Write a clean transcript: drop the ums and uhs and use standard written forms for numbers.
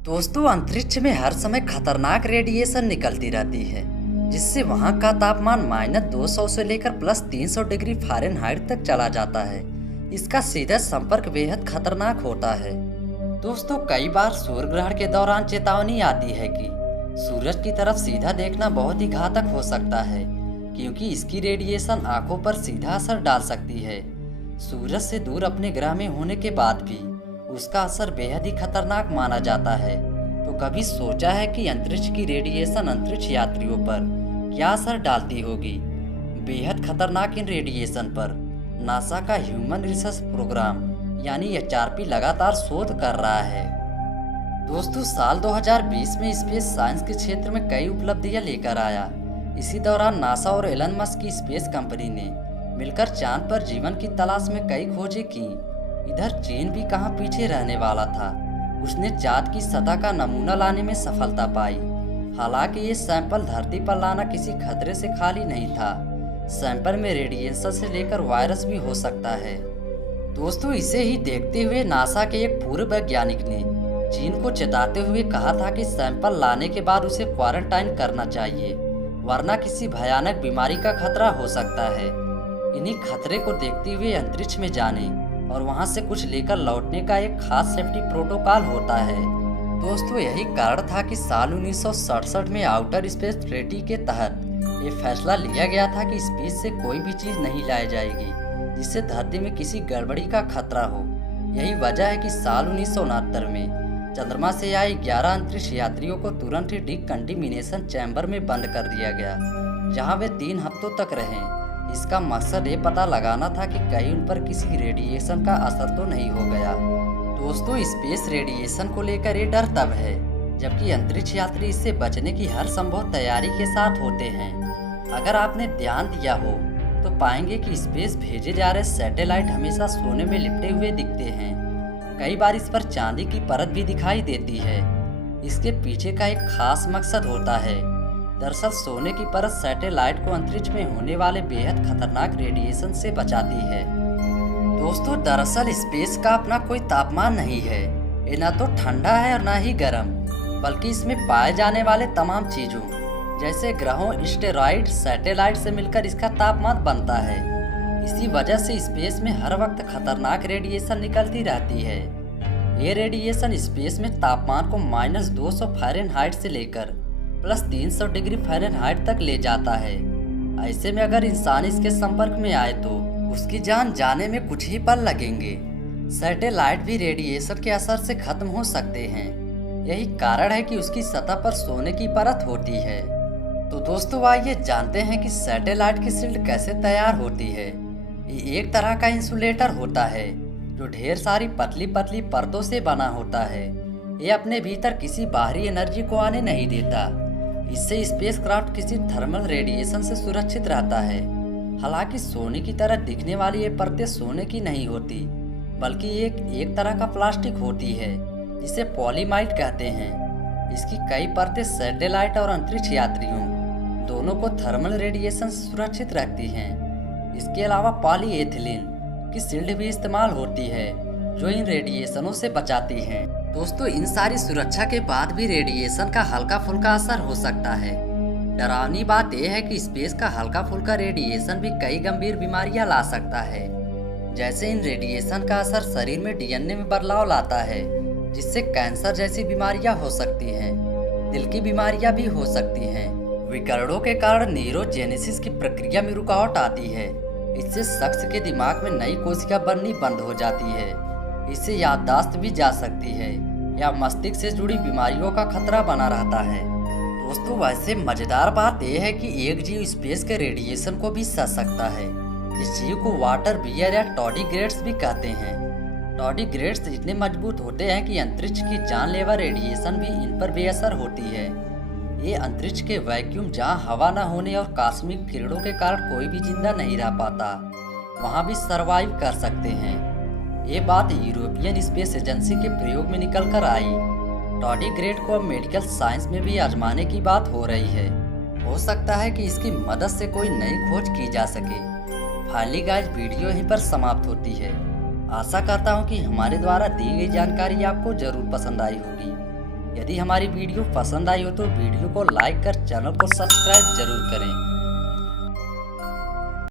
दोस्तों, अंतरिक्ष में हर समय खतरनाक रेडिएशन निकलती रहती है, जिससे वहां का तापमान -200 से लेकर +300 डिग्री फ़ारेनहाइट तक चला जाता है। इसका सीधा संपर्क बेहद खतरनाक होता है। दोस्तों, कई बार सूर्य ग्रहण के दौरान चेतावनी आती है कि सूरज की तरफ सीधा देखना बहुत ही घातक हो सकता है, क्योंकि इसकी रेडिएशन आंखों पर सीधा असर डाल सकती है। सूरज से दूर अपने ग्रह में होने के बाद भी उसका असर बेहद ही खतरनाक माना जाता है। तो कभी सोचा है कि अंतरिक्ष की रेडिएशन अंतरिक्ष यात्रियों पर क्या असर डालती होगी? बेहद खतरनाक इन रेडिएशन पर नासा का ह्यूमन रिसर्च प्रोग्राम यानी HRP लगातार शोध कर रहा है। दोस्तों, साल 2020 में स्पेस साइंस के क्षेत्र में कई उपलब्धियां लेकर आया। इसी दौरान नासा और एलन मस्क की स्पेस कंपनी ने मिलकर चांद पर जीवन की तलाश में कई खोजें की। इधर चीन भी कहां पीछे रहने वाला था। उसने चांद की सतह का नमूना लाने में सफलता पाई। हालांकि ये सैंपल धरती पर लाना किसी खतरे से खाली नहीं था। सैंपल में रेडिएशन से लेकर वायरस भी हो सकता है। दोस्तों, इसे ही देखते हुए नासा के एक पूर्व वैज्ञानिक ने चीन को चेताते हुए कहा था कि सैंपल लाने के बाद उसे क्वारंटाइन करना चाहिए, वरना किसी भयानक बीमारी का खतरा हो सकता है। इन्हीं खतरे को देखते हुए अंतरिक्ष में जाने और वहां से कुछ लेकर लौटने का एक खास सेफ्टी प्रोटोकॉल होता है। दोस्तों, यही कारण था कि साल 1967 में आउटर स्पेस ट्रीटी के तहत ये फैसला लिया गया था कि स्पेस से कोई भी चीज नहीं लाई जाएगी जिससे धरती में किसी गड़बड़ी का खतरा हो। यही वजह है कि साल 1969 में चंद्रमा से आए 11 अंतरिक्ष यात्रियों को तुरंत ही डिकंटिमिनेशन चैम्बर में बंद कर दिया गया, जहां वे 3 हफ्तों तक रहे। इसका मकसद ये पता लगाना था कि कहीं उन पर किसी रेडिएशन का असर तो नहीं हो गया। दोस्तों, स्पेस रेडिएशन को लेकर ये डर तब है जबकि अंतरिक्ष यात्री इससे बचने की हर संभव तैयारी के साथ होते हैं। अगर आपने ध्यान दिया हो तो पाएंगे कि स्पेस भेजे जा रहे सैटेलाइट हमेशा सोने में लिपटे हुए दिखते हैं। कई बार इस पर चांदी की परत भी दिखाई देती है। इसके पीछे का एक खास मकसद होता है। दरअसल सोने की परत सैटेलाइट को अंतरिक्ष में होने वाले बेहद खतरनाक रेडिएशन से बचाती है। दोस्तों, दरअसल स्पेस का अपना कोई तापमान नहीं है। ये न तो ठंडा है और न ही गर्म, बल्कि इसमें पाए जाने वाले तमाम चीजों जैसे ग्रहों, एस्टेरॉइड, सैटेलाइट से मिलकर इसका तापमान बनता है। इसी वजह से स्पेस में हर वक्त खतरनाक रेडिएशन निकलती रहती है। ये रेडिएशन स्पेस में तापमान को -200 फ़ारेनहाइट से लेकर +300 डिग्री फ़ारेनहाइट तक ले जाता है। ऐसे में अगर इंसान इसके संपर्क में आए तो उसकी जान जाने में कुछ ही पल लगेंगे। सैटेलाइट भी रेडिएशन के असर से खत्म हो सकते हैं। यही कारण है कि उसकी सतह पर सोने की परत होती है। तो दोस्तों, आइए जानते हैं कि सैटेलाइट की शील्ड कैसे तैयार होती है। ये एक तरह का इंसुलेटर होता है जो ढेर सारी पतली पतली परतों से बना होता है। ये अपने भीतर किसी बाहरी एनर्जी को आने नहीं देता। इससे स्पेसक्राफ्ट किसी थर्मल रेडिएशन से सुरक्षित रहता है। हालांकि सोने की तरह दिखने वाली ये परतें सोने की नहीं होती, बल्कि एक तरह का प्लास्टिक होती है जिसे पॉलीमाइड कहते हैं। इसकी कई परतें सैटेलाइट और अंतरिक्ष यात्रियों दोनों को थर्मल रेडिएशन से सुरक्षित रखती हैं। इसके अलावा पॉलीएथिलीन की शील्ड भी इस्तेमाल होती है जो इन रेडिएशनों से बचाती है। दोस्तों, इन सारी सुरक्षा के बाद भी रेडिएशन का हल्का फुल्का असर हो सकता है। डरावनी बात यह है कि स्पेस का हल्का फुल्का रेडिएशन भी कई गंभीर बीमारियां ला सकता है। जैसे इन रेडिएशन का असर शरीर में DNA में बदलाव लाता है, जिससे कैंसर जैसी बीमारियां हो सकती हैं। दिल की बीमारियां भी हो सकती हैं। विकर्णों के कारण न्यूरोजेनेसिस की प्रक्रिया में रुकावट आती है। इससे शख्स के दिमाग में नई कोशिका बननी बंद हो जाती है। इससे याददाश्त भी जा सकती है या मस्तिष्क से जुड़ी बीमारियों का खतरा बना रहता है। दोस्तों, वैसे मजेदार बात यह है कि एक जीव स्पेस के रेडिएशन को भी सह सकता है। इस जीव को वाटर बियर या टॉर्डिग्रेड्स भी कहते हैं। टॉर्डिग्रेड्स इतने मजबूत होते हैं कि अंतरिक्ष की जानलेवा रेडिएशन भी इन पर बेअसर होती है। ये अंतरिक्ष के वैक्यूम, जहां हवा न होने और कॉस्मिक किरणों के कारण कोई भी जिंदा नहीं रह पाता, वहां भी सरवाइव कर सकते हैं। ये बात यूरोपियन स्पेस एजेंसी के प्रयोग में निकल कर आई। टॉर्डिग्रेड को अब मेडिकल साइंस में भी आजमाने की बात हो रही है। हो सकता है कि इसकी मदद से कोई नई खोज की जा सके। फाइनली गाइस, वीडियो यहीं पर समाप्त होती है। आशा करता हूँ कि हमारे द्वारा दी गई जानकारी आपको जरूर पसंद आई होगी। यदि हमारी वीडियो पसंद आई हो तो वीडियो को लाइक कर चैनल को सब्सक्राइब जरूर करें।